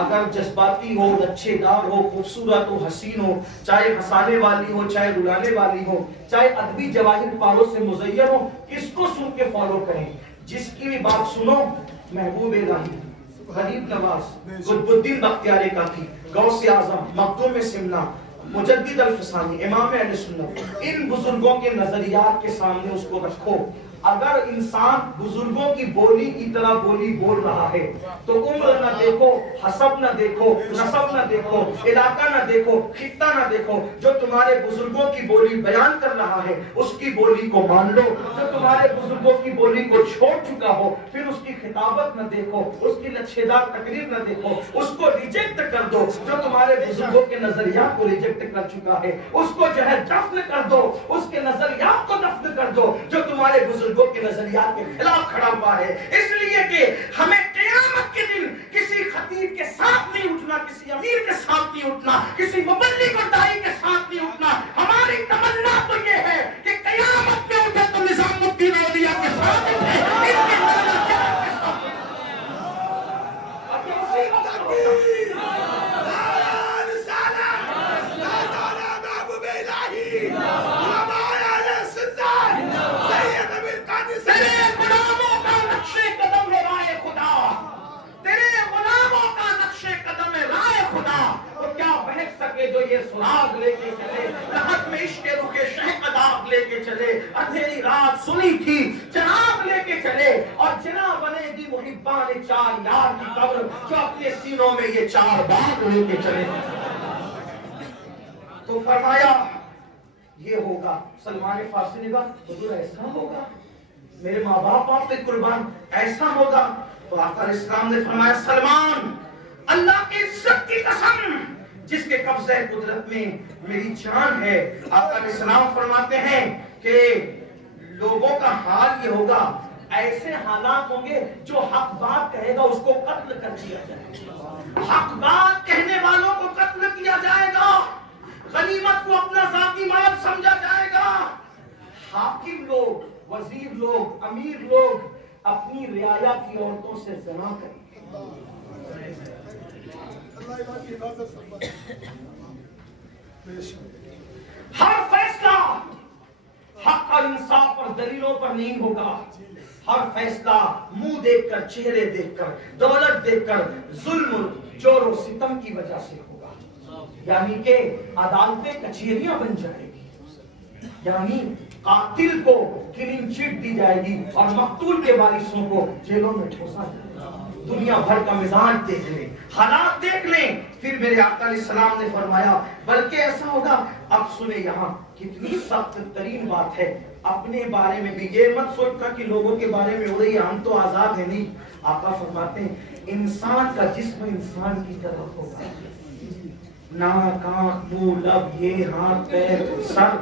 اگر جذباتی ہو، لچھے دار ہو، خوبصورت ہو، حسین ہو، چاہے ہنسانے والی ہو، چاہے رلانے والی ہو، چاہے ادبی جواہر پاروں سے مزین ہو، کس کو سن کے فالو کریں؟ جس کی بھی بات سنو، محبوب الہی، غریب نواز، قطب الدین بختیار کاکی، غوث اعظم، مخدوم سمنا، مجدد الفسانی، امام اہل سنت، ان بزرگوں کے نظریات کے سامنے اس کو رکھو۔ اگر انسان بزرگوں کی بولی کی طرح بولی بول رہا ہے تو عمر نہ دیکھو، حسب نہ دیکھو، نسب نہ دیکھو، علاقہ نہ دیکھو، خطہ نہ دیکھو، جو تمہارے بزرگوں کی بولی بیان کر رہا ہے اس کی بولی کو مان لو۔ جو تمہارے بزرگوں کی بولی کو چھوڑ چکا ہو پھر اس کی خطابت نہ دیکھو، اس کی لچھے دار تقریر نہ دیکھو، اس کو ریجیکٹ کر دو۔ جو تمہارے بزرگوں کے نظریات کو ریجیکٹ کر چکا ہے اس کو جو ہے دفن کر دو، اس کے نظریات کو دفن کر دو جو تمہارے بزرگوں کے نظریات کے خلاف کھڑا ہوا ہے۔ اس لیے کہ ہمیں قیامت کے دن کسی خطیب کے ساتھ نہیں اٹھنا، کسی امیر کے ساتھ نہیں اٹھنا، کسی مبلغ اور داعی کے ساتھ نہیں اٹھنا۔ ہماری تمنا تو یہ ہے کہ قیامت میں اٹھے تو نظام الدین اولیاء کے ساتھ اٹھے، ان کے نظریات کے ساتھ اٹھے۔ تیرے غلاموں کا نقش قدم ہے رائے خدا، تیرے غلاموں کا نقش قدم ہے رائے خدا، تو کیا بہک سکے کے جو یہ سراغ لے کے چلے، رحمت میں عشق رخ شہقداغ لے کے چلے، اندھیری رات سنی تھی چراغ لے کے چلے، اور جناب بنے گی محبان چار یار کی قبر جو اپنے سینوں میں یہ چار باغ لے کے چلے۔ تو فرمایا یہ ہوگا۔ سلمان فارسی نے کہا حضور ایسا ہوگا، میرے ماں باپ آپ پہ قربان، ایسا ہوگا؟ تو آقا علیہ السلام نے فرمایا سلمان اللہ کی عزت کی قسم جس کے قبضہ قدرت میں میری جان ہے، آقا علیہ السلام فرماتے ہیں کہ لوگوں کا حال یہ ہوگا، ایسے حالات ہوں گے جو حق بات کہے گا اس کو قتل کر دیا جائے گا، حق بات کہنے والوں کو قتل کیا جائے گا، غنیمت کو اپنا ذاتی مال سمجھا جائے گا، حاکم لوگ، وزیر لوگ، امیر لوگ اپنی رعایا کی عورتوں سے زنا کریں گے۔ ہر فیصلہ حق اور انصاف اور دلیلوں پر نہیں ہوگا، ہر فیصلہ منہ دیکھ کر، چہرے دیکھ کر، دولت دیکھ کر، ظلم، جور و ستم کی وجہ سے ہوگا، یعنی کہ عدالتیں کچہریاں بن جائیں گی، یعنی قاتل کو کلین چٹ دی جائے گی اور مقتول کے وارثوں کو جیلوں میں ٹھوسا جائے گا۔ دنیا بھر کا مزاج دیکھ لیں، حالات دیکھ لیں، پھر میرے آقا علیہ السلام نے فرمایا بلکہ ایسا ہوگا۔ اب سنیں یہاں کتنی سخت ترین بات ہے، اپنے بارے میں بھی یہ مت سوچتا کہ لوگوں کے بارے میں ہو رہی ہے، ہم تو آزاد ہیں، نہیں۔ آقا فرماتے ہیں انسان کا جسم انسان کی طرح ہوگا، ناک، آنکھ، منہ، لب، یہ ہاتھ، پیر، سر،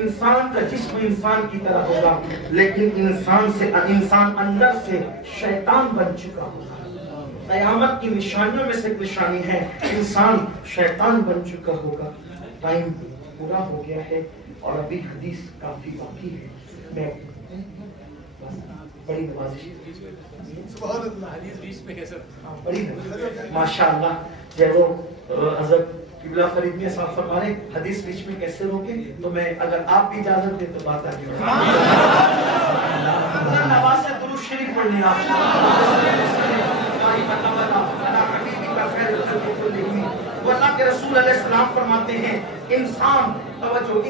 انسان کا جسم انسان کی طرح ہوگا، لیکن انسان اندر سے شیطان بن چکا ہوگا۔ قیامت کی نشانیوں میں سے ایک نشانی ہے انسان شیطان بن چکا ہوگا۔ ٹائم پورا ہو گیا ہے اور ابھی حدیث کافی باقی ہے، میں بڑی نوازش سبحان اللہ، حدیث بیچ میں ہے سر، بڑی ماشاءاللہ جب وہ حضرت قبلہ فرید میں صاحب فرما رہے حدیث بیچ میں کیسے روکے، تو میں اگر آپ بھی اجازت دیں تو بات آگے نواز سے درود شریف پڑھ لیں آپ۔ وہ اللہ کے رسول علیہ السلام فرماتے ہیں انسان، توجہ،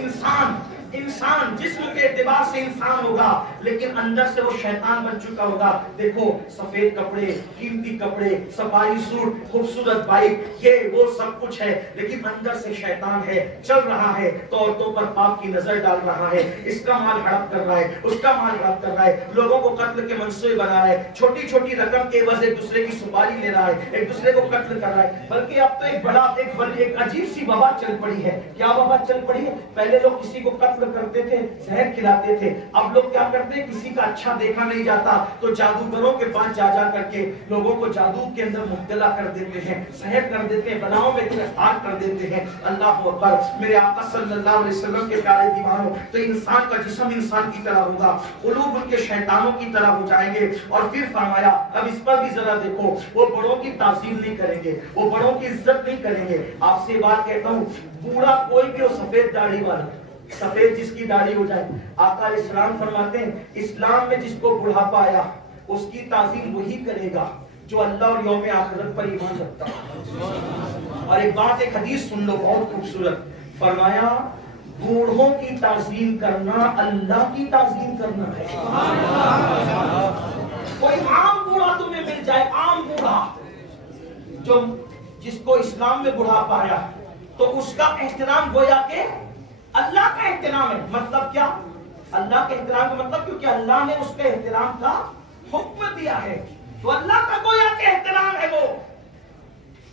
انسان جسم کے اعتبار سے انسان ہوگا لیکن اندر سے وہ شیطان بن چکا ہوگا۔ دیکھو سفید کپڑے، قیمتی کپڑے، سفاری سوٹ، خوبصورت بائک، یہ وہ سب کچھ ہے لیکن اندر سے شیطان ہے، چل رہا ہے تو عورتوں پر پاپ کی نظر ڈال رہا ہے، اس کا مال ہڑپ کر رہا ہے، اس کا مال ہڑپ کر رہا ہے، لوگوں کو قتل کے منصوبے بنا رہا ہے، چھوٹی چھوٹی رقم کے عوض ایک دوسرے کی سپاری لے رہا ہے، ایک دوسرے کو قتل کر رہا ہے۔ بلکہ اب تو ایک عجیب سی وبا چل پڑی ہے۔ کیا وبا چل پڑی ہے؟ پہلے لوگ کسی کو قتل کرتے تھے، زہر کھلاتے تھے، اب لوگ کیا کرتے ہیں، کسی کا اچھا دیکھا نہیں جاتا تو جادوگروں کے پاس جا کر کے لوگوں کو جادو کے اندر مبتلا کر دیتے ہیں، سحر کر دیتے ہیں، بلاؤں میں گرفتار کر دیتے ہیں۔ اللہ اکبر، میرے آقا صلی اللہ علیہ وسلم کے پیارے دیوانوں، تو انسان کا جسم انسان کی طرح ہوگا، قلوب ان کے شیطانوں کی طرح ہو جائیں گے۔ اور پھر فرمایا اب اس پر بھی ذرا دیکھو، وہ بڑوں کی تعظیم نہیں کریں گے، وہ بڑوں کی عزت نہیں کریں گے۔ آپ سے بات کہتا ہوں، بوڑھا کوئی بھی ہو، سفید داڑھی والا، سفید جس کی داڑھی ہو جائے، آقا علیہ السلام فرماتے ہیں اسلام میں جس کو بڑھاپا آیا اس کی تعظیم وہی کرے گا جو اللہ اور یوم آخرت پر ایمان رکھتا ہے۔ اور ایک بات، ایک حدیث سن لو بہت خوبصورت، فرمایا بوڑھوں کی تعظیم کرنا اللہ کی تعظیم کرنا ہے۔ کوئی عام بوڑھا تمہیں مل جائے، عام بوڑھا جو جس کو اسلام میں بڑھاپا آیا، تو اس کا احترام گویا کہ اللہ کا احترام ہے۔ مطلب کیا؟ اللہ کے احترام کا مطلب کیونکہ اللہ نے اس کے احترام کا حکم دیا ہے، تو اللہ کا گویا کہ احترام ہے۔ وہ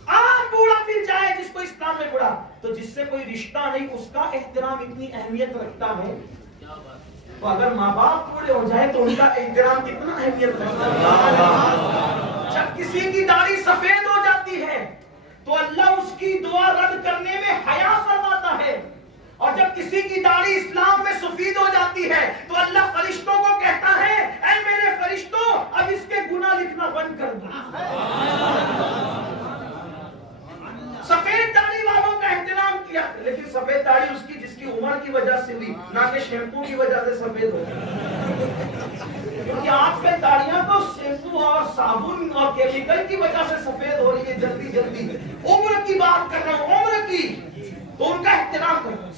عام بوڑھا مل جائے جس کو اسلام میں بڑھا، تو جس سے کوئی رشتہ نہیں، اس کا احترام اتنی اہمیت رکھتا ہے۔ تو اگر ماں باپ بوڑھے ہو جائے تو ان کا احترام کتنا اہمیت رکھتا ہے۔ جب کسی کی داڑھی سفید ہو جاتی ہے تو اللہ اس کی دعا رد کرنے میں حیا فرماتا ہے، اور جب کسی کی داڑھی اسلام میں سفید ہو جاتی ہے تو اللہ فرشتوں کو کہتا ہے اے میرے فرشتوں اب اس کے گناہ لکھنا بند کر دو۔ سفید داڑھی والوں کا احترام کیا، لیکن سفید داڑھی اس کی جس کی عمر کی وجہ سے ہوئی، نہ کہ شیمپو کی وجہ سے سفید ہو گئی۔ کیونکہ آج کل داڑیاں تو شیمپو اور صابن اور کیمیکل کی وجہ سے سفید ہو رہی ہے جلدی جلدی۔ عمر کی بات کر رہا ہوں، عمر کی،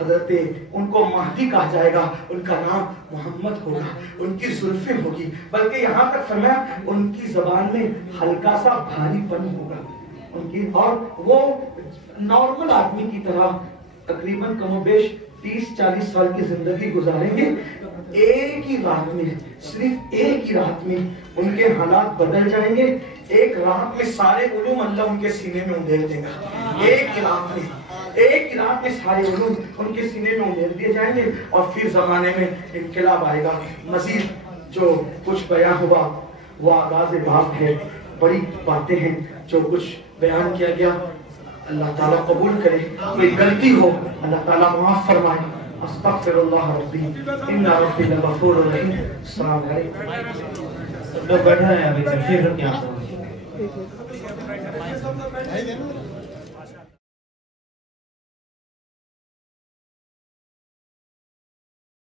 حضرت ان کو مہدی کہا جائے گا، ان کا نام محمد ہوگا، ان کی زلفیں ہوگی، بلکہ یہاں تک فرمایا ان کی زبان میں ہلکا سا بھاری پن ہوگا ان کی، اور وہ نارمل آدمی کی طرح تقریباً کم و بیش 30-40 سال کی زندگی گزاریں گے. ایک ہی رات میں، صرف ایک ہی رات میں ان کے حالات بدل جائیں گے. ایک رات میں سارے علوم اللہ ان کے سینے میں اندھیر دے گا. ایک ہی رات میں سارے علوم ان کے سینے میں اندھیر دیے جائیں گے، اور پھر زمانے میں انقلاب آئے گا. مزید جو کچھ بیان ہوا وہ آغاز باب ہے، بڑی باتیں ہیں جو کچھ بیان کیا گیا. اللہ تعالیٰ قبول کرے، کوئی غلطی ہو اللہ تعالیٰ معاف فرمائے. استغفر اللہ ربی ان ربی لغفور رحیم. السلام علیکم. بیٹھا ہے ابھی تشریف رکھیں آپ.